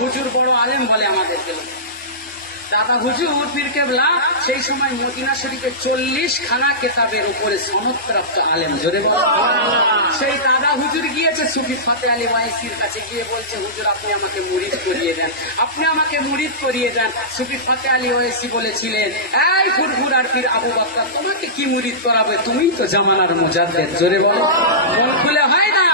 হুজুর বড় আলেম বলে আমাদেরকে। দাদা হুজুর পীর কেবলা সেই সময় মদিনা শরীফে 40খানা কেতাবের উপরে সনদপ্রাপ্ত আলেম। জোরে বলো। সেই দাদা হুজুর গিয়েছে সুফি ফাতে আলী ওয়াইসির কাছে, গিয়ে বলছে হুজুর আপনি আমাকে মুরিদ করিয়ে দেন, আপনি আমাকে মুরিদ করিয়ে দেন। সুফি ফাতে আলী ওয়াইসি বলেছিলেন, এই ফুরফুরার পীর আবু বকর, তোমাকে কি মুরিদ করাবে, তুমিই তো জামানার মুজাদ্দেদ। জোরে বলো। মন খুলে হয় না।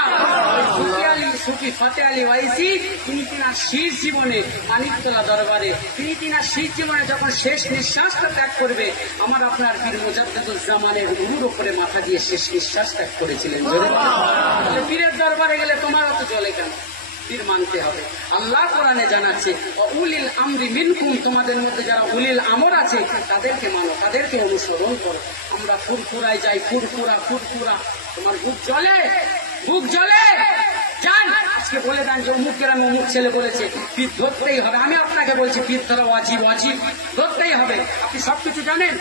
সুফি ফাতে আলী ওয়াইসি তিনি তিনার শেষ জীবনে মানিকতলা দরবারে, তিনি তিনার শেষ জীবনে যখন শেষ নিঃশ্বাসটা ত্যাগ করবে, আমার আপনার পীর মুজাদ্দেদুজ্জামানের উরুর উপরে মাথা দিয়ে শেষ নিঃশ্বাস ত্যাগ করেছিলেন। তাহলে পীরের দরবারে গেলে তোমার অত জলে কেন? পীর মানতে হবে। আল্লাহ কোরআনে জানাচ্ছে, উলিল আমরি মিনকুম, তোমাদের মধ্যে যারা উলিল আমর আছে তাদেরকে মানো, তাদেরকে অনুসরণ করো। আমরা ফুরফুরায় যাই, ফুরফুরা ফুরফুরা, তোমার বুক জ্বলে, বুক জ্বলে। যান আজকে বলে দেন যে অমুক গ্রামে অমুক ছেলে বলেছে পীর ধরতেই হবে। আমি আপনাকে বলছি পীর ধরা ওয়াজিব, ওয়াজিব ধরতেই হবে। আপনি সবকিছু জানেন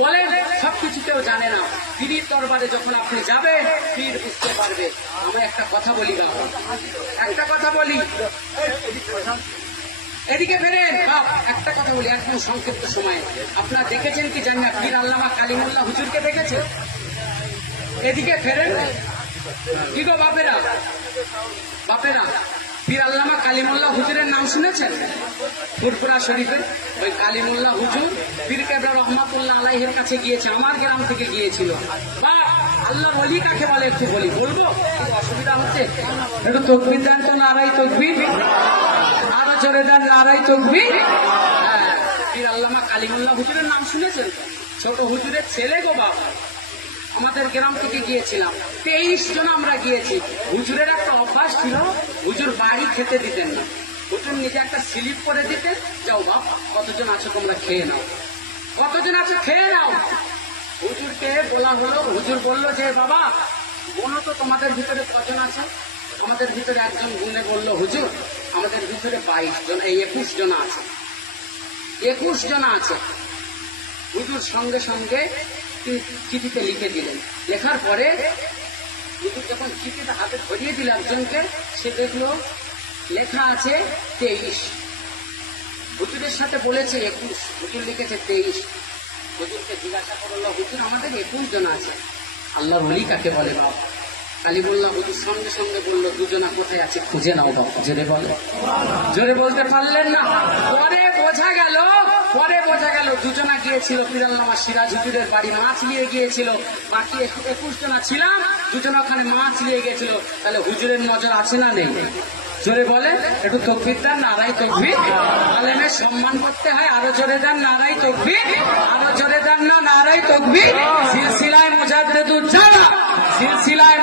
বলেন, সবকিছু কেউ জানে না। পীরের দরবারে যখন আপনি যাবেন পীর বুঝতে পারবে। আমি একটা কথা বলি বাবা, একটা কথা বলি, এদিকে ফেরেন বাপ, একটা কথা বলি একদম সংক্ষিপ্ত সময়ে। আপনারা দেখেছেন কি জানি না, পীর আল্লামা কালিমুল্লাহ হুজুরকে দেখেছেন? এদিকে ফেরেন। কি গো বাপেরা, বাপেরা, পীর আল্লামা কালিমুল্লাহ হুজুরের নাম শুনেছেন? ফুরফুরা শরীফে ওই কালিমুল্লাহ হুজুর পীর কেবলা রহমাতুল্লাহ আলাইহির কাছে গিয়েছে, আমার গ্রাম থেকে গিয়েছিল। বা আল্লাহ ওলি কাকে বলে একটু বলি, বলবো? অসুবিধা হচ্ছে? একটু তকবীর দেন তো, নারাই তকবীর, আরো জোরে দেন নারাই তকবীর। পীর আল্লামা কালিমুল্লাহ হুজুরের নাম শুনেছেন? ছোট হুজুরের ছেলে গো বাবা। আমাদের গ্রাম থেকে গিয়েছিলাম, 23 জন আমরা গিয়েছি। হুজুরের একটা অভ্যাস ছিল, হুজুর বাড়ি খেতে দিতেন না, হুজুর নিজে একটা স্লিপ করে দিতেন, যাও বাপ কতজন আছো তোমরা খেয়ে নাও, কতজন আছো খেয়ে নাও। হুজুরকে বলা হলো, হুজুর বললো যে বাবা বোনো তো তোমাদের ভিতরে কজন আছে? আমাদের ভিতরে একজন গুনে বললো, হুজুর আমাদের ভিতরে 22 জন, এই 21 জন আছে, 21 জন আছে। হুজুর সঙ্গে সঙ্গে চিঠিতে লিখে দিলেন। লেখার পরে হুজুর যখন চিঠিটা হাতে ধরিয়ে দিল একজনকে, সে দেখলো লেখা আছে 23। হুজুরের সাথে বলেছে 21, হুজুর লিখেছে 23। হুজুরকে জিজ্ঞাসা করলো, হুজুর আমাদের 21 জন আছে। আল্লাহর ওলি কাকে বলে বাবা? কালিমুল্লাহ হুজুর সঙ্গে সঙ্গে বললো, দুজনা কোথায় আছে খুঁজে নাও বাবা। জোরে বলো, জোরে বলতে পারলেন না। পরে বোঝা গেল, পরে বোঝা গেল দুজনা গিয়েছিল পীর আল্লামা সিরাজ হুজুরের বাড়ি, মাছ নিয়ে গিয়েছিল। বাকি 21 জনা ছিলাম, দুজনা ওখানে মাছ নিয়ে গিয়েছিল। তাহলে হুজুরের নজর আছে না নেই? জোরে বলে, একটু তকবীর দেন, নারাই তকবীর। আলেমের সম্মান করতে হয়, আরো জোরে দেন নারাই তকবীর, আরো জোরে দেন না নারাই তকবীর। সিলসিলায় মুজাদ্দেদুজ্জামান, সিলসিলায়